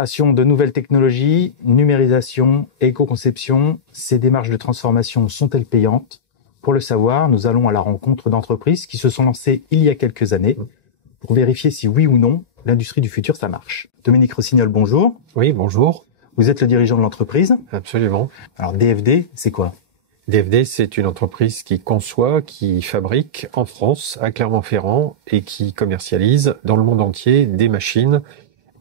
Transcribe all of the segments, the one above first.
Intégration de nouvelles technologies, numérisation, éco-conception, ces démarches de transformation sont-elles payantes? Pour le savoir, nous allons à la rencontre d'entreprises qui se sont lancées il y a quelques années pour vérifier si oui ou non l'industrie du futur, ça marche. Dominique Rossignol, bonjour. Oui, bonjour. Vous êtes le dirigeant de l'entreprise. Absolument. Alors DFD, c'est quoi? DFD, c'est une entreprise qui conçoit, qui fabrique en France, à Clermont-Ferrand, et qui commercialise dans le monde entier des machines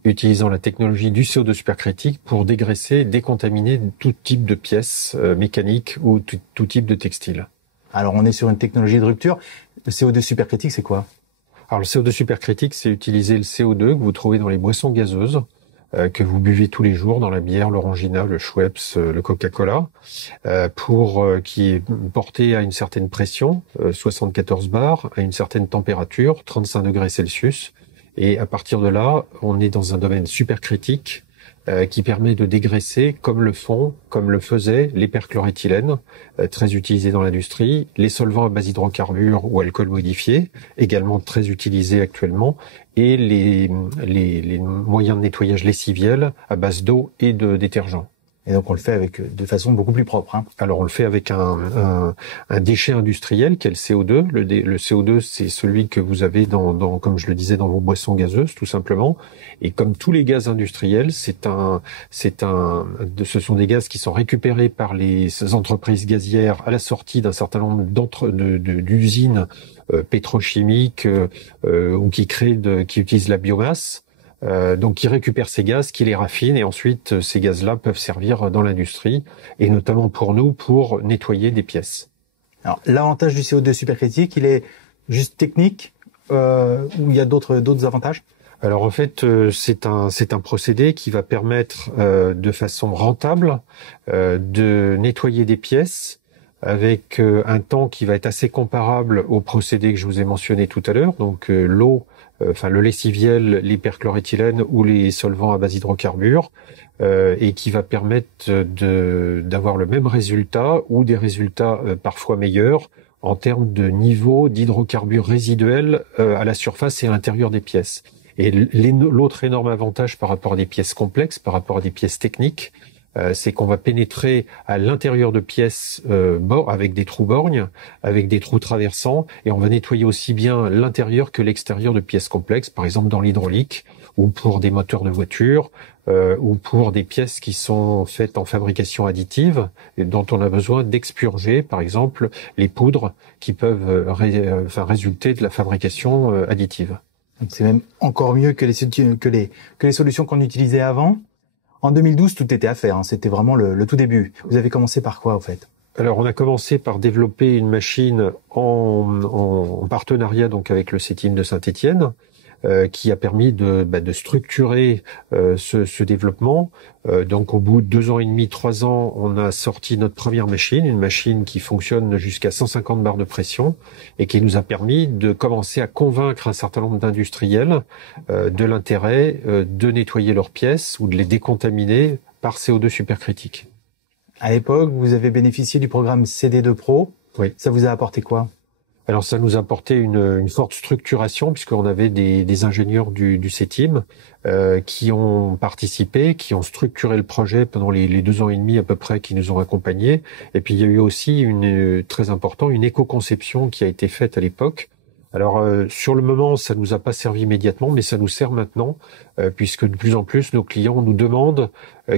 utilisant la technologie du CO2 supercritique pour dégraisser, décontaminer tout type de pièces mécaniques ou tout type de textile. Alors on est sur une technologie de rupture. Le CO2 supercritique, c'est quoi? Alors le CO2 supercritique, c'est utiliser le CO2 que vous trouvez dans les boissons gazeuses, que vous buvez tous les jours dans la bière, l'Orangina, le Schweppes, le Coca-Cola, qui est porté à une certaine pression, 74 bars, à une certaine température, 35 degrés Celsius. Et à partir de là, on est dans un domaine supercritique qui permet de dégraisser comme le faisaient les perchloréthylènes, très utilisés dans l'industrie, les solvants à base d'hydrocarbures ou alcool modifié, également très utilisés actuellement, et les moyens de nettoyage lessiviel à base d'eau et de détergent. Et donc on le fait de façon beaucoup plus propre. Alors on le fait avec un déchet industriel qui est le CO2. Le CO2, c'est celui que vous avez comme je le disais, dans vos boissons gazeuses, tout simplement. Et comme tous les gaz industriels, ce sont des gaz qui sont récupérés par les entreprises gazières à la sortie d'un certain nombre d'usines pétrochimiques ou qui utilisent la biomasse. Donc qui récupèrent ces gaz, qui les raffinent, et ensuite ces gaz-là peuvent servir dans l'industrie, et notamment pour nous, pour nettoyer des pièces. Alors l'avantage du CO2 supercritique, il est juste technique ou il y a d'autres avantages? Alors en fait, c'est un procédé qui va permettre de façon rentable de nettoyer des pièces avec un temps qui va être assez comparable au procédé que je vous ai mentionné tout à l'heure, donc l'eau, le lessiviel, les perchloréthylènes ou les solvants à base d'hydrocarbures, et qui va permettre d'avoir le même résultat ou des résultats parfois meilleurs en termes de niveau d'hydrocarbures résiduels à la surface et à l'intérieur des pièces. Et l'autre énorme avantage par rapport à des pièces complexes, par rapport à des pièces techniques, c'est qu'on va pénétrer à l'intérieur de pièces avec des trous borgnes, avec des trous traversants, et on va nettoyer aussi bien l'intérieur que l'extérieur de pièces complexes, par exemple dans l'hydraulique, ou pour des moteurs de voiture, ou pour des pièces qui sont faites en fabrication additive, et dont on a besoin d'expurger, par exemple, les poudres qui peuvent résulter de la fabrication additive. C'est même encore mieux que les solutions qu'on utilisait avant. En 2012, tout était à faire. C'était vraiment le tout début. Vous avez commencé par quoi, en fait? Alors, on a commencé par développer une machine en partenariat donc avec le CETIM de Saint-Étienne, qui a permis de structurer ce développement. Donc, au bout de 2 ans et demi, 3 ans, on a sorti notre première machine, une machine qui fonctionne jusqu'à 150 bars de pression et qui nous a permis de commencer à convaincre un certain nombre d'industriels de l'intérêt de nettoyer leurs pièces ou de les décontaminer par CO2 supercritique. À l'époque, vous avez bénéficié du programme CD2 Pro. Oui. Ça vous a apporté quoi? Alors ça nous a apporté une forte structuration puisqu'on avait des ingénieurs du CETIM qui ont participé, qui ont structuré le projet pendant les 2 ans et demi à peu près qui nous ont accompagnés. Et puis il y a eu aussi très important, une éco-conception qui a été faite à l'époque. Alors sur le moment, ça nous a pas servi immédiatement, mais ça nous sert maintenant puisque de plus en plus nos clients nous demandent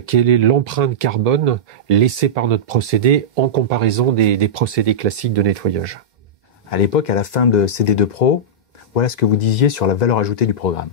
quelle est l'empreinte carbone laissée par notre procédé en comparaison des procédés classiques de nettoyage. À l'époque, à la fin de CD2 Pro, voilà ce que vous disiez sur la valeur ajoutée du programme.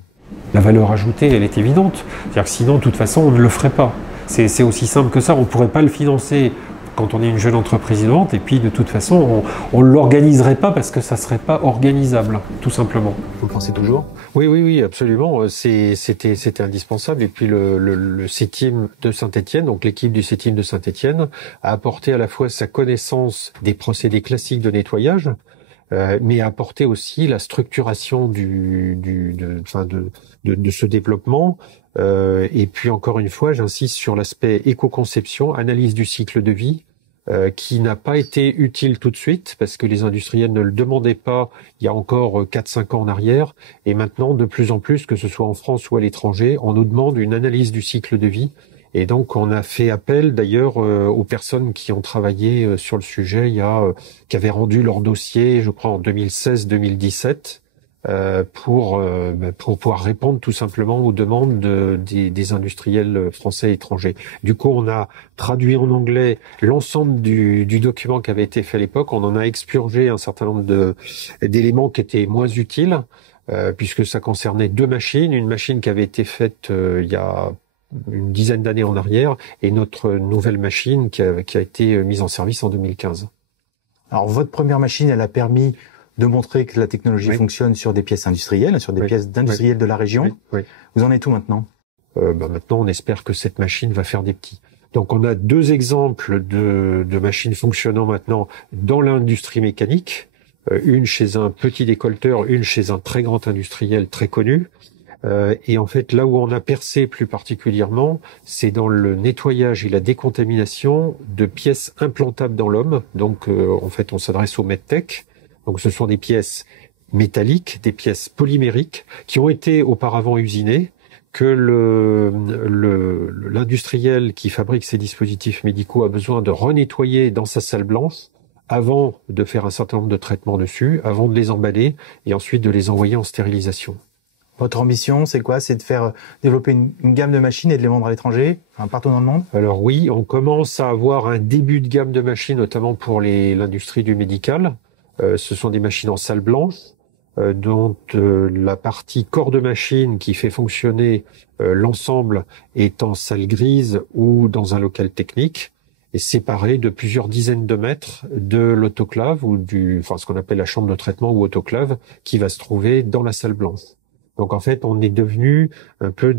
La valeur ajoutée, elle est évidente. C'est-à-dire que sinon, de toute façon, on ne le ferait pas. C'est aussi simple que ça. On ne pourrait pas le financer quand on est une jeune entreprise innovante. Et puis, de toute façon, on ne l'organiserait pas parce que ça ne serait pas organisable, tout simplement. Vous le pensez toujours? Oui, absolument. C'était indispensable. Et puis, le CETIM de Saint-Étienne, donc l'équipe du CETIM de Saint-Étienne, a apporté à la fois sa connaissance des procédés classiques de nettoyage, mais apporter aussi la structuration de ce développement. Et puis encore une fois, j'insiste sur l'aspect éco-conception, analyse du cycle de vie, qui n'a pas été utile tout de suite parce que les industriels ne le demandaient pas il y a encore 4-5 ans en arrière. Et maintenant, de plus en plus, que ce soit en France ou à l'étranger, on nous demande une analyse du cycle de vie. Et donc, on a fait appel d'ailleurs aux personnes qui ont travaillé sur le sujet, qui avaient rendu leur dossier, je crois, en 2016-2017. Pour pouvoir répondre tout simplement aux demandes des industriels français et étrangers. Du coup, on a traduit en anglais l'ensemble du document qui avait été fait à l'époque. On en a expurgé un certain nombre d'éléments qui étaient moins utiles, puisque ça concernait 2 machines. Une machine qui avait été faite il y a une dizaine d'années en arrière, et notre nouvelle machine qui a été mise en service en 2015. Alors, votre première machine, elle a permis de montrer que la technologie fonctionne sur des pièces industrielles, sur des pièces d'industriels de la région. Vous en êtes où maintenant? Maintenant, on espère que cette machine va faire des petits. Donc, on a 2 exemples de machines fonctionnant maintenant dans l'industrie mécanique. Une chez un petit décolleteur, une chez un très grand industriel très connu. Et en fait, là où on a percé plus particulièrement, c'est dans le nettoyage et la décontamination de pièces implantables dans l'homme. Donc, en fait, on s'adresse au medtech. Donc, ce sont des pièces métalliques, des pièces polymériques qui ont été auparavant usinées, que l'industriel qui fabrique ces dispositifs médicaux a besoin de renettoyer dans sa salle blanche avant de faire un certain nombre de traitements dessus, avant de les emballer et ensuite de les envoyer en stérilisation. Votre ambition, c'est quoi? C'est de faire développer une gamme de machines et de les vendre à l'étranger, partout dans le monde? Alors oui, on commence à avoir un début de gamme de machines, notamment pour l'industrie du médical. Ce sont des machines en salle blanche, dont la partie corps de machine qui fait fonctionner l'ensemble est en salle grise ou dans un local technique, et séparé de plusieurs dizaines de mètres de l'autoclave ou ce qu'on appelle la chambre de traitement ou autoclave qui va se trouver dans la salle blanche. Donc en fait, on est devenu un peu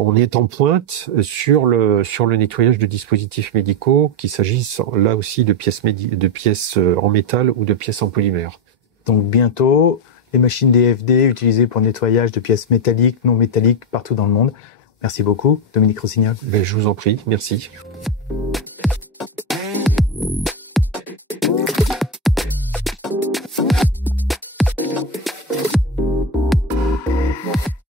on est en pointe sur le nettoyage de dispositifs médicaux, qu'il s'agisse là aussi de pièces en métal ou de pièces en polymère. Donc bientôt, les machines DFD utilisées pour le nettoyage de pièces métalliques, non métalliques partout dans le monde. Merci beaucoup, Dominique Rossignol. Je vous en prie, merci.